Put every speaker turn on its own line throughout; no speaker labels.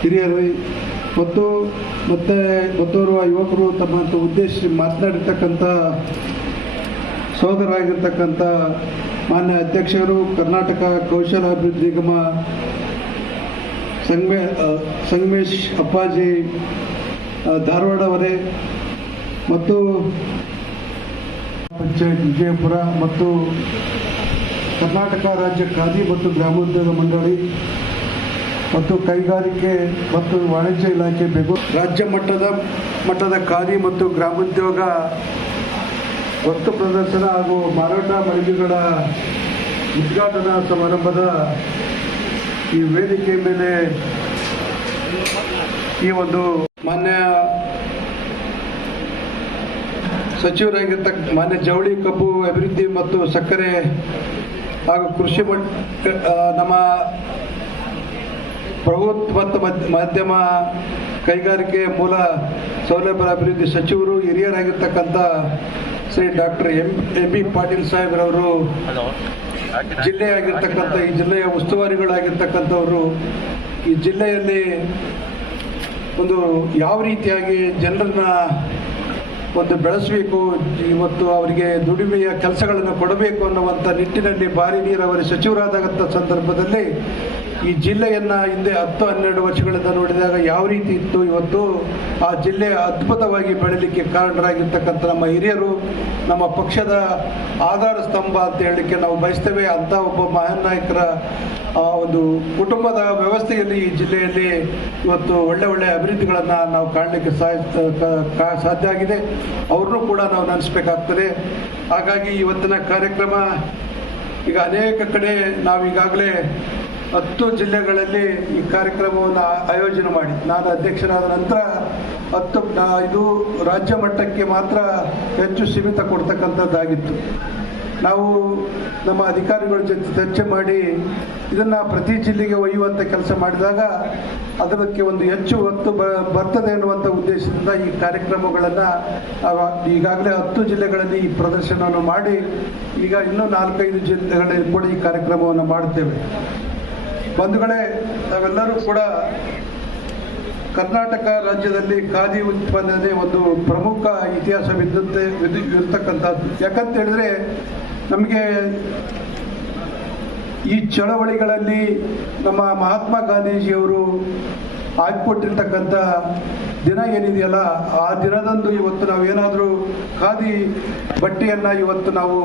ಹಿರಿಯರು, ಮತ್ತು ಮತ್ತೆ ಗೊತ್ತೋರುವ ಯುವಕರು ತಮ್ಮ ಉದ್ದೇಶ ಮಾತನಾಡಿರ್ತಕ್ಕಂಥ ಸೋದರಾಗಿರ್ತಕ್ಕಂಥ ಮಾನ್ಯ ಅಧ್ಯಕ್ಷರು, ಕರ್ನಾಟಕ ಕೌಶಲಾಭಿವೃದ್ಧಿ ನಿಗಮ ಸಂಗಮೇ ಸಂಗಮೇಶ್ ಅಪ್ಪಾಜಿ ಧಾರವಾಡ ಅವರೇ, ಮತ್ತು ಪಂಚಾಯತ್ ವಿಜಯಪುರ, ಮತ್ತು ಕರ್ನಾಟಕ ರಾಜ್ಯ ಖಾದಿ ಮತ್ತು ಗ್ರಾಮೋದ್ಯೋಗ ಮಂಡಳಿ ಮತ್ತು ಕೈಗಾರಿಕೆ ಮತ್ತು ವಾಣಿಜ್ಯ ಇಲಾಖೆ ಬೇಕು ರಾಜ್ಯ ಮಟ್ಟದ ಮಟ್ಟದ ಖಾದಿ ಮತ್ತು ಗ್ರಾಮೋದ್ಯೋಗ ವಸ್ತು ಪ್ರದರ್ಶನ ಹಾಗೂ ಮಾರಾಟ ಮಳಿಗೆಗಳ ಉದ್ಘಾಟನಾ ಸಮಾರಂಭದ ಈ ವೇದಿಕೆ ಮೇಲೆ ಈ ಒಂದು ಮಾನ್ಯ ಸಚಿವರಾಗಿರ್ತಕ್ಕ ಮಾನ್ಯ ಜವಳಿ ಕಬ್ಬು ಅಭಿವೃದ್ಧಿ ಮತ್ತು ಸಕ್ಕರೆ ಹಾಗೂ ಕೃಷಿ ಮಟ್ಟ ನಮ್ಮ ಪ್ರಭುತ್ವ ಮತ್ತು ಮಧ್ಯ- ಮಾಧ್ಯಮ ಕೈಗಾರಿಕೆ ಮೂಲ ಸೌಲಭ್ಯ ಅಭಿವೃದ್ಧಿ ಸಚಿವರು ಹಿರಿಯರಾಗಿರ್ತಕ್ಕಂಥ Shri doctor M A B Patil ಸಾಹೇಬ್ರವರು
ಅವರು
ಜಿಲ್ಲೆಯಾಗಿರ್ತಕ್ಕಂಥ ಈ ಜಿಲ್ಲೆಯ ಉಸ್ತುವಾರಿಗಳಾಗಿರ್ತಕ್ಕಂಥವರು ಈ ಜಿಲ್ಲೆಯಲ್ಲಿ ಒಂದು ಯಾವ ರೀತಿಯಾಗಿ ಜನರನ್ನ ಒಂದು ಬೆಳೆಸಬೇಕು ಇವತ್ತು ಅವರಿಗೆ ದುಡಿಮೆಯ ಕೆಲಸಗಳನ್ನು ಕೊಡಬೇಕು ಅನ್ನುವಂಥ ನಿಟ್ಟಿನಲ್ಲಿ ಭಾರಿ ನೀರಾವರಿ ಸಚಿವರಾದಂಥ ಸಂದರ್ಭದಲ್ಲಿ ಈ ಜಿಲ್ಲೆಯನ್ನು ಹಿಂದೆ ಹತ್ತು ಹನ್ನೆರಡು ವರ್ಷಗಳಿಂದ ನೋಡಿದಾಗ ಯಾವ ರೀತಿ ಇತ್ತು ಇವತ್ತು ಆ ಜಿಲ್ಲೆ ಅದ್ಭುತವಾಗಿ ಬೆಳಲಿಕ್ಕೆ ಕಾರಣರಾಗಿರ್ತಕ್ಕಂಥ ನಮ್ಮ ಹಿರಿಯರು, ನಮ್ಮ ಪಕ್ಷದ ಆಧಾರ ಸ್ತಂಭ ಅಂತ ಹೇಳಲಿಕ್ಕೆ ನಾವು ಬಯಸ್ತೇವೆ. ಅಂತ ಒಬ್ಬ ಮಹಾನ್ ನಾಯಕರ, ಆ, ಒಂದು ಕುಟುಂಬದ ವ್ಯವಸ್ಥೆಯಲ್ಲಿ ಈ ಜಿಲ್ಲೆಯಲ್ಲಿ ಇವತ್ತು ಒಳ್ಳೆ ಒಳ್ಳೆ ಅಭಿವೃದ್ಧಿಗಳನ್ನು ನಾವು ಕಾಣಲಿಕ್ಕೆ ಸಾಧ್ಯ ಆಗಿದೆ. ಅವ್ರನ್ನೂ ಕೂಡ ನಾವು ನೆನೆಸ್ಬೇಕಾಗ್ತದೆ. ಹಾಗಾಗಿ ಇವತ್ತಿನ ಕಾರ್ಯಕ್ರಮ ಈಗ ಅನೇಕ ಕಡೆ ನಾವು ಈಗಾಗಲೇ ಹತ್ತು ಜಿಲ್ಲೆಗಳಲ್ಲಿ ಈ ಕಾರ್ಯಕ್ರಮವನ್ನು ಆಯೋಜನೆ ಮಾಡಿ. ನಾನು ಅಧ್ಯಕ್ಷರಾದ ನಂತರ ಹತ್ತು ಇದು ರಾಜ್ಯ ಮಟ್ಟಕ್ಕೆ ಮಾತ್ರ ಹೆಚ್ಚು ಸೀಮಿತ ಕೊಡ್ತಕ್ಕಂಥದ್ದಾಗಿತ್ತು. ನಾವು ನಮ್ಮ ಅಧಿಕಾರಿಗಳ ಜೊತೆ ಚರ್ಚೆ ಮಾಡಿ ಇದನ್ನು ಪ್ರತಿ ಜಿಲ್ಲೆಗೆ ಒಯ್ಯುವಂಥ ಕೆಲಸ ಮಾಡಿದಾಗ ಅದಕ್ಕೆ ಒಂದು ಹೆಚ್ಚು ಹೊತ್ತು ಬ, ಬರ್ತದೆ ಅನ್ನುವಂಥ ಉದ್ದೇಶದಿಂದ ಈ ಕಾರ್ಯಕ್ರಮಗಳನ್ನು ಈಗಾಗಲೇ ಹತ್ತು ಜಿಲ್ಲೆಗಳಲ್ಲಿ ಈ ಪ್ರದರ್ಶನವನ್ನು ಮಾಡಿ ಈಗ ಇನ್ನೂ ನಾಲ್ಕೈದು ಜಿಲ್ಲೆಗಳಲ್ಲಿ ಕೂಡ ಈ ಕಾರ್ಯಕ್ರಮವನ್ನು ಮಾಡುತ್ತೇವೆ. ಬಂಧುಗಳೇ, ನಾವೆಲ್ಲರೂ ಕೂಡ ಕರ್ನಾಟಕ ರಾಜ್ಯದಲ್ಲಿ ಖಾದಿ ಉತ್ಪಾದನೆ ಒಂದು ಪ್ರಮುಖ ಇತಿಹಾಸ ಬಿದ್ದಂತೆ ಇರ್ತಕ್ಕಂಥದ್ದು. ಯಾಕಂತ ಹೇಳಿದ್ರೆ, ನಮಗೆ ಈ ಚಳವಳಿಗಳಲ್ಲಿ ನಮ್ಮ ಮಹಾತ್ಮ ಗಾಂಧೀಜಿಯವರು ಹಾಕಿಕೊಟ್ಟಿರ್ತಕ್ಕಂಥ ದಿನ ಏನಿದೆಯಲ್ಲ, ಆ ದಿನದಂದು ಇವತ್ತು ನಾವು ಏನಾದರೂ ಖಾದಿ ಬಟ್ಟೆಯನ್ನು ಇವತ್ತು ನಾವು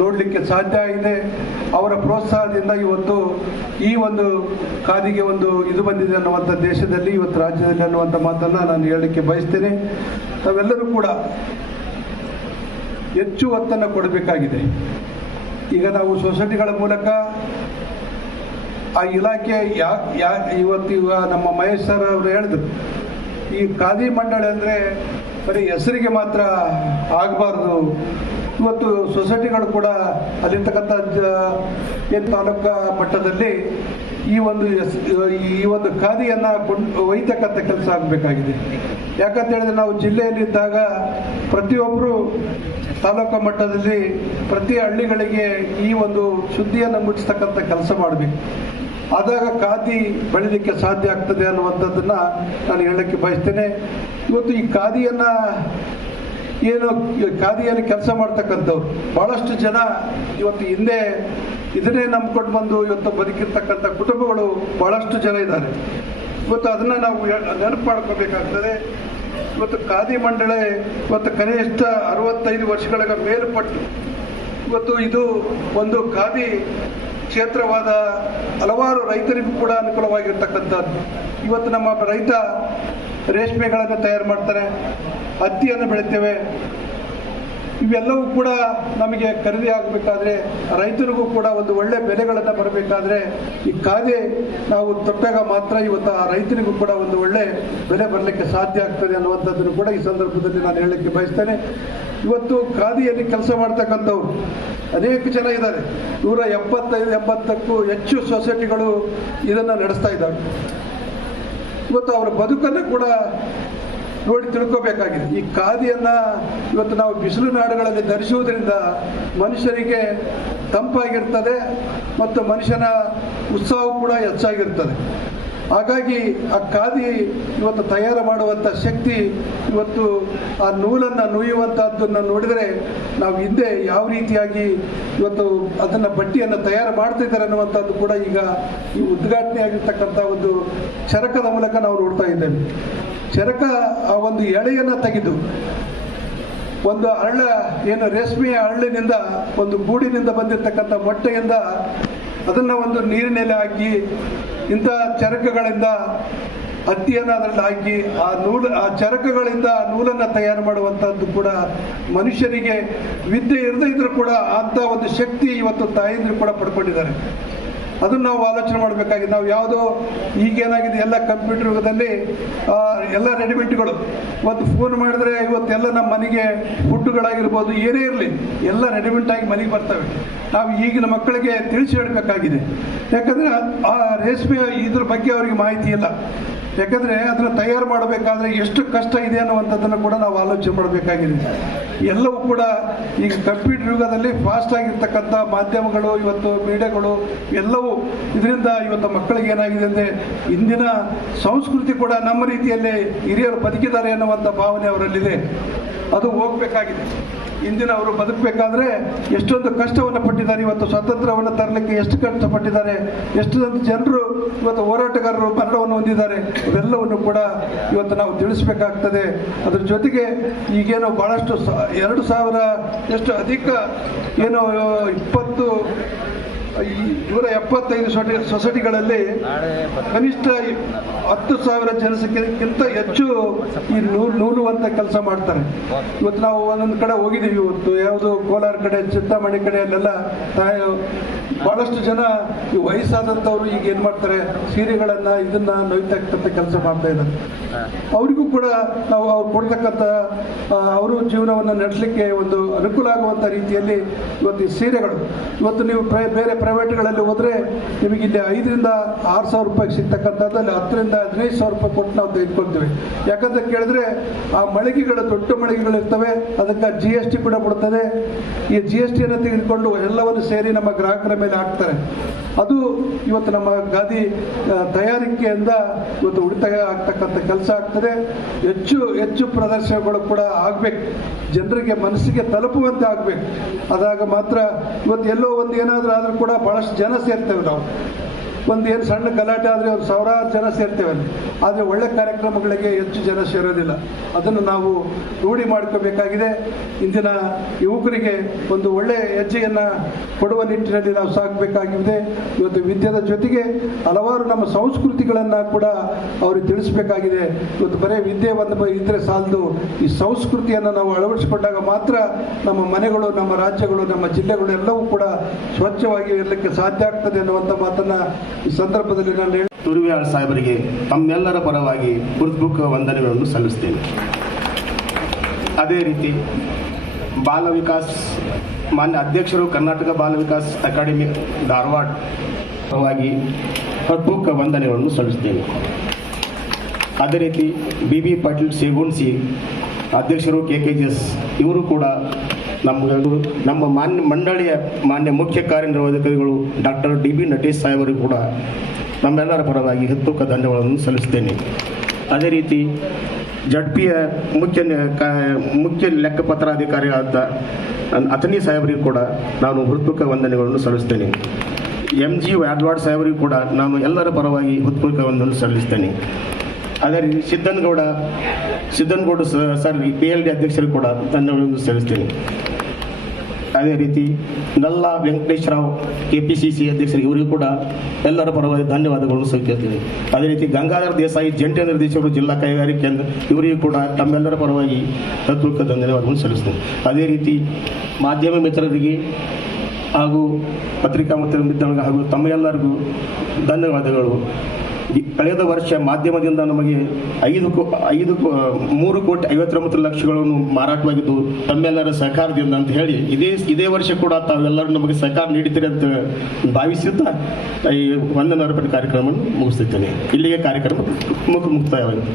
ನೋಡಲಿಕ್ಕೆ ಸಾಧ್ಯ ಇದೆ. ಅವರ ಪ್ರೋತ್ಸಾಹದಿಂದ ಇವತ್ತು ಈ ಒಂದು ಖಾದಿಗೆ ಒಂದು ಇದು ಬಂದಿದೆ ಅನ್ನುವಂಥ ದೇಶದಲ್ಲಿ, ಇವತ್ತು ರಾಜ್ಯದಲ್ಲಿ ಅನ್ನುವಂಥ ಮಾತನ್ನು ನಾನು ಹೇಳಲಿಕ್ಕೆ ಬಯಸ್ತೇನೆ. ನಾವೆಲ್ಲರೂ ಕೂಡ ಹೆಚ್ಚು ಒತ್ತನ್ನು ಕೊಡಬೇಕಾಗಿದೆ. ಈಗ ನಾವು ಸೊಸೈಟಿಗಳ ಮೂಲಕ ಆ ಇಲಾಖೆ ಯಾ ಯಾ, ಇವತ್ತು ಇವ ನಮ್ಮ ಮಹೇಶ್ ಸರ್ ಅವರು ಹೇಳಿದ್ರು. ಈ ಖಾದಿ ಮಂಡಳಿ ಅಂದರೆ ಬರೀ ಹೆಸರಿಗೆ ಮಾತ್ರ ಆಗಬಾರ್ದು. ಇವತ್ತು ಸೊಸೈಟಿಗಳು ಕೂಡ ಅಲ್ಲಿರ್ತಕ್ಕಂಥ ಏನು ತಾಲೂಕಾ ಮಟ್ಟದಲ್ಲಿ ಈ ಒಂದು ಈ ಒಂದು ಖಾದಿಯನ್ನು ಕೊಂಡು ಒಯ್ತಕ್ಕಂಥ ಕೆಲಸ ಆಗಬೇಕಾಗಿದೆ. ಯಾಕಂತ ಹೇಳಿದ್ರೆ ನಾವು ಜಿಲ್ಲೆಯಲ್ಲಿದ್ದಾಗ ಪ್ರತಿಯೊಬ್ಬರು ತಾಲೂಕು ಮಟ್ಟದಲ್ಲಿ ಪ್ರತಿ ಹಳ್ಳಿಗಳಿಗೆ ಈ ಒಂದು ಸುದ್ದಿಯನ್ನು ಮುಚ್ಚತಕ್ಕಂಥ ಕೆಲಸ ಮಾಡಬೇಕು. ಆದಾಗ ಖಾದಿ ಬೆಳೀಲಿಕ್ಕೆ ಸಾಧ್ಯ ಆಗ್ತದೆ ಅನ್ನುವಂಥದ್ದನ್ನ ನಾನು ಹೇಳಕ್ಕೆ ಬಯಸ್ತೇನೆ. ಇವತ್ತು ಈ ಖಾದಿಯನ್ನ ಏನು ಖಾದಿಯಲ್ಲಿ ಕೆಲಸ ಮಾಡ್ತಕ್ಕಂಥವ್ರು ಭಾಳಷ್ಟು ಜನ ಇವತ್ತು ಹಿಂದೆ ಇದನ್ನೇ ನಂಬ್ಕೊಂಡು ಬಂದು ಇವತ್ತು ಬದುಕಿರ್ತಕ್ಕಂಥ ಕುಟುಂಬಗಳು ಭಾಳಷ್ಟು ಜನ ಇದ್ದಾರೆ. ಇವತ್ತು ಅದನ್ನು ನಾವು ನೆನಪು ಮಾಡ್ಕೋಬೇಕಾಗ್ತದೆ ಇವತ್ತು ಖಾದಿ ಮಂಡಳಿ ಇವತ್ತು ಕನಿಷ್ಠ ಅರವತ್ತೈದು ವರ್ಷಗಳ ಮೇಲ್ಪಟ್ಟು, ಇವತ್ತು ಇದು ಒಂದು ಖಾದಿ ಕ್ಷೇತ್ರವಾದ ಹಲವಾರು ರೈತರಿಗೂ ಕೂಡ ಅನುಕೂಲವಾಗಿರ್ತಕ್ಕಂಥದ್ದು ಇವತ್ತು ನಮ್ಮ ರೈತ ರೇಷ್ಮೆಗಳನ್ನು ತಯಾರು ಮಾಡ್ತಾರೆ ಹತ್ತಿಯನ್ನು ಬೆಳಿತೇವೆ. ಇವೆಲ್ಲವೂ ಕೂಡ ನಮಗೆ ಖರೀದಿ ಆಗಬೇಕಾದ್ರೆ, ರೈತರಿಗೂ ಕೂಡ ಒಂದು ಒಳ್ಳೆ ಬೆಲೆಗಳನ್ನು ಬರಬೇಕಾದ್ರೆ, ಈ ಖಾದಿ ನಾವು ತೊಟ್ಟಾಗ ಮಾತ್ರ ಇವತ್ತು ಆ ರೈತರಿಗೂ ಕೂಡ ಒಂದು ಒಳ್ಳೆ ಬೆಲೆ ಬರಲಿಕ್ಕೆ ಸಾಧ್ಯ ಆಗ್ತದೆ ಅನ್ನುವಂಥದ್ದನ್ನು ಕೂಡ ಈ ಸಂದರ್ಭದಲ್ಲಿ ನಾನು ಹೇಳಲಿಕ್ಕೆ ಬಯಸ್ತೇನೆ. ಇವತ್ತು ಖಾದಿಯಲ್ಲಿ ಕೆಲಸ ಮಾಡ್ತಕ್ಕಂಥವ್ರು ಅನೇಕ ಜನ ಇದ್ದಾರೆ. ನೂರ ಎಪ್ಪತ್ತೈದು, ಎಂಬತ್ತಕ್ಕೂ ಹೆಚ್ಚು ಸೊಸೈಟಿಗಳು ಇದನ್ನು ನಡೆಸ್ತಾ ಇದ್ದಾವೆ ಇವತ್ತು ಅವರ ಬದುಕನ್ನು ಕೂಡ ನೋಡಿ ತಿಳ್ಕೋಬೇಕಾಗಿದೆ. ಈ ಖಾದಿಯನ್ನು ಇವತ್ತು ನಾವು ಬಿಸಿಲು ನಾಡುಗಳಲ್ಲಿ ಧರಿಸುವುದರಿಂದ ಮನುಷ್ಯರಿಗೆ ತಂಪಾಗಿರ್ತದೆ ಮತ್ತು ಮನುಷ್ಯನ ಉತ್ಸಾಹ ಕೂಡ ಹೆಚ್ಚಾಗಿರ್ತದೆ. ಹಾಗಾಗಿ ಆ ಖಾದಿ ಇವತ್ತು ತಯಾರು ಮಾಡುವಂಥ ಶಕ್ತಿ ಇವತ್ತು ಆ ನೂಲನ್ನು ನುಯ್ಯುವಂಥದ್ದನ್ನು ನೋಡಿದರೆ ನಾವು ಹಿಂದೆ ಯಾವ ರೀತಿಯಾಗಿ ಇವತ್ತು ಅದನ್ನು ಬಟ್ಟೆಯನ್ನು ತಯಾರು ಮಾಡ್ತಿದ್ದಾರೆ ಅನ್ನುವಂಥದ್ದು ಕೂಡ ಈಗ ಈ ಉದ್ಘಾಟನೆ ಆಗಿರ್ತಕ್ಕಂಥ ಒಂದು ಚರಕದ ಮೂಲಕ ನಾವು ನೋಡ್ತಾ ಇದ್ದೇವೆ. ಚರಕ ಆ ಒಂದು ಎಳೆಯನ್ನು ತೆಗೆದು ಒಂದು ಹಳ್ಳ ಏನು ರೇಷ್ಮೆಯ ಹಳ್ಳಿನಿಂದ ಒಂದು ಗೂಡಿನಿಂದ ಬಂದಿರತಕ್ಕಂಥ ಮೊಟ್ಟೆಯಿಂದ ಅದನ್ನು ಒಂದು ನೀರಿನಲ್ಲಿ ಹಾಕಿ ಇಂಥ ಚರಕಗಳಿಂದ ಹತ್ತಿಯನ್ನು ಅದರಲ್ಲಿ ಹಾಕಿ ಆ ನೂಲು, ಆ ಚರಕಗಳಿಂದ ನೂಲನ್ನು ತಯಾರು ಮಾಡುವಂಥದ್ದು ಕೂಡ ಮನುಷ್ಯರಿಗೆ ವಿದ್ಯೆ ಇರದೇ ಇದ್ರೂ ಕೂಡ ಅಂಥ ಒಂದು ಶಕ್ತಿ ಇವತ್ತು ತಾಯಂದಿರು ಕೂಡ ಪಡ್ಕೊಂಡಿದ್ದಾರೆ. ಅದನ್ನು ನಾವು ಆಲೋಚನೆ ಮಾಡಬೇಕಾಗಿದೆ. ನಾವು ಯಾವುದೋ ಈಗೇನಾಗಿದೆ ಎಲ್ಲ ಕಂಪ್ಯೂಟರ್ ಯುಗದಲ್ಲಿ ಎಲ್ಲ ರೆಡಿಮೆಂಟ್ಗಳು ಇವತ್ತು ಫೋನ್ ಮಾಡಿದ್ರೆ ಇವತ್ತೆಲ್ಲ ನಮ್ಮ ಮನೆಗೆ ಫುಡ್ಡುಗಳಾಗಿರ್ಬೋದು ಏನೇ ಇರಲಿ, ಎಲ್ಲ ರೆಡಿಮೇಡ್ ಆಗಿ ಮನೆಗೆ ಬರ್ತವೆ. ನಾವು ಈಗಿನ ಮಕ್ಕಳಿಗೆ ತಿಳಿಸಿ ಹೇಳಬೇಕಾಗಿದೆ. ಯಾಕಂದರೆ ಆ ರೇಷ್ಮೆ ಇದ್ರ ಬಗ್ಗೆ ಅವರಿಗೆ ಮಾಹಿತಿ ಇಲ್ಲ. ಯಾಕಂದರೆ ಅದನ್ನು ತಯಾರು ಮಾಡಬೇಕಾದ್ರೆ ಎಷ್ಟು ಕಷ್ಟ ಇದೆ ಅನ್ನುವಂಥದ್ದನ್ನು ಕೂಡ ನಾವು ಆಲೋಚನೆ ಮಾಡಬೇಕಾಗಿದೆ. ಎಲ್ಲವೂ ಕೂಡ ಈಗ ಕಂಪ್ಯೂಟರ್ ಯುಗದಲ್ಲಿ ಫಾಸ್ಟ್ ಆಗಿರ್ತಕ್ಕಂಥ ಮಾಧ್ಯಮಗಳು, ಇವತ್ತು ಮೀಡಿಯಾಗಳು ಎಲ್ಲವೂ ಇದರಿಂದ ಇವತ್ತು ಮಕ್ಕಳಿಗೆ ಏನಾಗಿದೆ ಅಂದರೆ ಇಂದಿನ ಸಂಸ್ಕೃತಿ ಕೂಡ ನಮ್ಮ ರೀತಿಯಲ್ಲಿ ಹಿರಿಯರು ಬದುಕಿದ್ದಾರೆ ಅನ್ನುವಂಥ ಭಾವನೆ ಅವರಲ್ಲಿದೆ. ಅದು ಹೋಗಬೇಕಾಗಿದೆ. ಇಂದಿನ ಅವರು ಬದುಕಬೇಕಾದ್ರೆ ಎಷ್ಟೊಂದು ಕಷ್ಟವನ್ನು ಪಟ್ಟಿದ್ದಾರೆ, ಇವತ್ತು ಸ್ವಾತಂತ್ರ್ಯವನ್ನು ತರಲಿಕ್ಕೆ ಎಷ್ಟು ಕಷ್ಟಪಟ್ಟಿದ್ದಾರೆ, ಎಷ್ಟೊಂದು ಜನರು ಇವತ್ತು ಹೋರಾಟಗಾರರು ಮರಣವನ್ನು ಹೊಂದಿದ್ದಾರೆ, ಇವೆಲ್ಲವನ್ನು ಕೂಡ ಇವತ್ತು ನಾವು ತಿಳಿಸಬೇಕಾಗ್ತದೆ. ಅದ್ರ ಜೊತೆಗೆ ಈಗೇನೋ ಭಾಳಷ್ಟು ಎರಡು ಸಾವಿರ ಎಷ್ಟು, ಅಧಿಕ ಏನು, ಇಪ್ಪತ್ತು ನೂರ ಎಪ್ಪತ್ತೈದು ಸೊಸೈಟಿ ಸೊಸೈಟಿಗಳಲ್ಲಿ ಕನಿಷ್ಠ ಹತ್ತು ಸಾವಿರ ಜನಸಂಖ್ಯೆಗಿಂತ ಹೆಚ್ಚು ಈ ನೂಲು ನೂಲುವಂತ ಕೆಲಸ ಮಾಡ್ತಾರೆ. ಇವತ್ತು ನಾವು ಒಂದೊಂದು ಕಡೆ ಹೋಗಿದ್ದೀವಿ ಇವತ್ತು. ಯಾವುದು ಕೋಲಾರ ಕಡೆ ಚಿಂತಾಮಣಿ ಕಡೆ ಅಲ್ಲೆಲ್ಲ ತಾಯಿ ಬಹಳಷ್ಟು ಜನ ಈ ವಯಸ್ಸಾದಂಥವ್ರು ಈಗ ಏನು ಮಾಡ್ತಾರೆ? ಸೀರೆಗಳನ್ನು ಇದನ್ನ ನೊಯ್ತಕ್ಕಂಥ ಕೆಲಸ ಮಾಡ್ತಾ ಇದ್ದಾರೆ. ಅವರಿಗೂ ಕೂಡ ನಾವು ಅವ್ರು ಕೊಡ್ತಕ್ಕಂಥ ಅವರು ಜೀವನವನ್ನು ನಡೆಸಲಿಕ್ಕೆ ಒಂದು ಅನುಕೂಲ ಆಗುವಂಥ ರೀತಿಯಲ್ಲಿ ಇವತ್ತು ಈ ಸೀರೆಗಳು. ಇವತ್ತು ನೀವು ಪ್ರೈ- ಬೇರೆ ಪ್ರೈವೇಟ್ಗಳಲ್ಲಿ ಹೋದರೆ ನಿಮಗೆ ಇಲ್ಲಿ ಐದರಿಂದ ಆರು ಸಾವಿರ ರೂಪಾಯಿ ಸಿಗ್ತಕ್ಕಂಥದ್ದು, ಅಲ್ಲಿ ಹತ್ತರಿಂದ ಹದಿನೈದು ಸಾವಿರ ರೂಪಾಯಿ ಕೊಟ್ಟು ನಾವು ತೆಗೆದುಕೊಳ್ತೀವಿ. ಯಾಕಂತ ಕೇಳಿದ್ರೆ ಆ ಮಳಿಗೆಗಳು ದೊಡ್ಡ ಮಳಿಗೆಗಳು ಇರ್ತವೆ, ಅದಕ್ಕೆ ಜಿ ಎಸ್ ಟಿ ಕೂಡ ಕೊಡ್ತದೆ. ಈ ಜಿ ಎಸ್ ಟಿಯನ್ನು ತೆಗೆದುಕೊಂಡು ಎಲ್ಲವನ್ನು ಸೇರಿ ನಮ್ಮ ಗ್ರಾಹಕರ ಮೇಲೆ ಹಾಕ್ತಾರೆ ಅದು ಇವತ್ತು ನಮ್ಮ ಗಾದಿ ತಯಾರಿಕೆಯಿಂದ ಇವತ್ತು ಉಳಿತಾಯ ಆಗ್ತಕ್ಕಂಥ ಕೆಲಸ ಆಗ್ತದೆ. ಹೆಚ್ಚು ಹೆಚ್ಚು ಪ್ರದರ್ಶನಗಳು ಕೂಡ ಆಗಬೇಕು. ಜನರಿಗೆ ಮನಸ್ಸಿಗೆ ತಲುಪುವಂತೆ ಆಗಬೇಕು. ಅದಾಗ ಮಾತ್ರ ಇವತ್ತು ಎಲ್ಲೋ ಒಂದು ಏನಾದರೂ ಆದರೂ ಕೂಡ ಭಾಳಷ್ಟು ಜನ ಸೇರ್ತೇವೆ ನಾವು. ಒಂದು ಏನು ಸಣ್ಣ ಗಲಾಟೆ ಆದರೆ ಒಂದು ಸಾವಿರಾರು ಜನ ಸೇರ್ತೇವೆ ಆದರೆ ಒಳ್ಳೆ ಕಾರ್ಯಕ್ರಮಗಳಿಗೆ ಹೆಚ್ಚು ಜನ ಸೇರೋದಿಲ್ಲ. ಅದನ್ನು ನಾವು ರೂಢಿ ಮಾಡ್ಕೋಬೇಕಾಗಿದೆ. ಇಂದಿನ ಯುವಕರಿಗೆ ಒಂದು ಒಳ್ಳೆಯ ಹೆಜ್ಜೆಯನ್ನು ಕೊಡುವ ನಿಟ್ಟಿನಲ್ಲಿ ನಾವು ಸಾಗಬೇಕಾಗಿದೆ ಇವತ್ತು ವಿದ್ಯೆದ ಜೊತೆಗೆ ಹಲವಾರು ನಮ್ಮ ಸಂಸ್ಕೃತಿಗಳನ್ನು ಕೂಡ ಅವ್ರಿಗೆ ತಿಳಿಸ್ಬೇಕಾಗಿದೆ. ಇವತ್ತು ಬರೀ ವಿದ್ಯೆ ಒಂದು ಇದ್ರೆ ಸಾಲದು. ಈ ಸಂಸ್ಕೃತಿಯನ್ನು ನಾವು ಅಳವಡಿಸಿಕೊಂಡಾಗ ಮಾತ್ರ ನಮ್ಮ ಮನೆಗಳು, ನಮ್ಮ ರಾಜ್ಯಗಳು, ನಮ್ಮ ಜಿಲ್ಲೆಗಳು ಎಲ್ಲವೂ ಕೂಡ ಸ್ವಚ್ಛವಾಗಿ ಇರಲಿಕ್ಕೆ ಸಾಧ್ಯ ಆಗ್ತದೆ ಅನ್ನುವಂಥ ಮಾತನ್ನು ಈ ಸಂದರ್ಭದಲ್ಲಿ ನಾನು ಹೇಳಿ
ತುರುವಿಯಾಳ್ ಸಾಹೇಬರಿಗೆ ತಮ್ಮೆಲ್ಲರ ಪರವಾಗಿ ಹೃತ್ಪೂರ್ವಕ ವಂದನೆಗಳನ್ನು ಸಲ್ಲಿಸ್ತೇನೆ ಅದೇ ರೀತಿ ಬಾಲ ವಿಕಾಸ್ ಮಾನ್ಯ ಅಧ್ಯಕ್ಷರು ಕರ್ನಾಟಕ ಬಾಲ ವಿಕಾಸ್ ಅಕಾಡೆಮಿ ಧಾರವಾಡ ಪರವಾಗಿ ಹೃತ್ಪೂರ್ವಕ ವಂದನೆಗಳನ್ನು ಸಲ್ಲಿಸ್ತೇನೆ ಅದೇ ರೀತಿ ಬಿ ಬಿ ಪಾಟೀಲ್ ಸಿ ಅಧ್ಯಕ್ಷರು ಕೆ ಕೆ ಜಿ ಎಸ್ ಇವರು ಕೂಡ ನಮ್ಮ ನಮ್ಮ ಮಾನ್ಯ ಮಂಡಳಿಯ ಮಾನ್ಯ ಮುಖ್ಯ ಕಾರ್ಯನಿರ್ವಾಹಕರುಗಳು ಡಾಕ್ಟರ್ ಡಿ ಬಿ ನಟೇಶ್ ಸಾಹೇಬರಿಗೂ ಕೂಡ ನಮ್ಮೆಲ್ಲರ ಪರವಾಗಿ ಹತ್ತುಕ ಧನ್ಯವಾದಗಳನ್ನು ಸಲ್ಲಿಸ್ತೇನೆ ಅದೇ ರೀತಿ ಜಡ್ಪಿಯ ಮುಖ್ಯ ನ- ಕಾ- ಮುಖ್ಯ ಲೆಕ್ಕಪತ್ರಾಧಿಕಾರಿಗಳಾದ ಅಥನಿ ಸಾಹೇಬರಿಗೂ ಕೂಡ ನಾನು ಹೃತ್ಪುಕ ವಂದನೆಗಳನ್ನು ಸಲ್ಲಿಸ್ತೇನೆ ಎಂ ಜಿ ವ್ಯಾಡ್ವಾಡ್ ಸಾಹೇಬರಿಗೂ ಕೂಡ ನಾನು ಎಲ್ಲರ ಪರವಾಗಿ ಹೃತ್ಪುಕ ವಂದನೆ ಸಲ್ಲಿಸ್ತೇನೆ ಅದೇ ರೀತಿ Siddanagowda Siddanagowda sir P L D ಅಧ್ಯಕ್ಷರು ಕೂಡ ಧನ್ಯವಾದಗಳನ್ನು ಸಲ್ಲಿಸ್ತೇನೆ ಅದೇ ರೀತಿ ನಲ್ಲ Venkatesh Rao K P C C ಅಧ್ಯಕ್ಷರು ಇವರಿಗೂ ಕೂಡ ಎಲ್ಲರ ಪರವಾಗಿ ಧನ್ಯವಾದಗಳನ್ನು ಸಲ್ಲಿಸುತ್ತೇನೆ. ಅದೇ ರೀತಿ ಗಂಗಾಧರ ದೇಸಾಯಿ, ಜಂಟಿ ನಿರ್ದೇಶಕರು, ಜಿಲ್ಲಾ ಕೈಗಾರಿಕೆ ಕೇಂದ್ರ, ಇವರಿಗೂ ಕೂಡ ತಮ್ಮೆಲ್ಲರ ಪರವಾಗಿ ಹೃತ್ಪೂರ್ವಕ ಧನ್ಯವಾದಗಳನ್ನು ಸಲ್ಲಿಸ್ತೇನೆ ಅದೇ ರೀತಿ ಮಾಧ್ಯಮ ಮಿತ್ರರಿಗೆ ಹಾಗೂ ಪತ್ರಿಕಾ ಮಿತ್ರ ಮಿತ್ರರಿಗೆ ಹಾಗೂ ತಮ್ಮೆಲ್ಲರಿಗೂ ಧನ್ಯವಾದಗಳು. ಕಳೆದ ವರ್ಷ ಮಾಧ್ಯಮದಿಂದ ನಮಗೆ ಐದು ಐದು ಮೂರು ಕೋಟಿ ಐವತ್ತೊಂಬತ್ತು ಲಕ್ಷಗಳನ್ನು ಮಾರಾಟವಾಗಿದ್ದು ತಮ್ಮೆಲ್ಲರ ಸಹಕಾರದಿಂದ ಅಂತ ಹೇಳಿ ಇದೇ ಇದೇ ವರ್ಷ ಕೂಡ ತಾವೆಲ್ಲರೂ ನಮಗೆ ಸಹಕಾರ ನೀಡುತ್ತೀರಿ ಅಂತ ಭಾವಿಸುತ್ತಾ ಈ ವಂದನ ಅರ್ಪಣೆ ಕಾರ್ಯಕ್ರಮವನ್ನು ಮುಗಿಸುತ್ತೇನೆ ಇಲ್ಲಿಗೆ ಕಾರ್ಯಕ್ರಮ ಮುಕ್ತಾಯವಾಗಿದೆ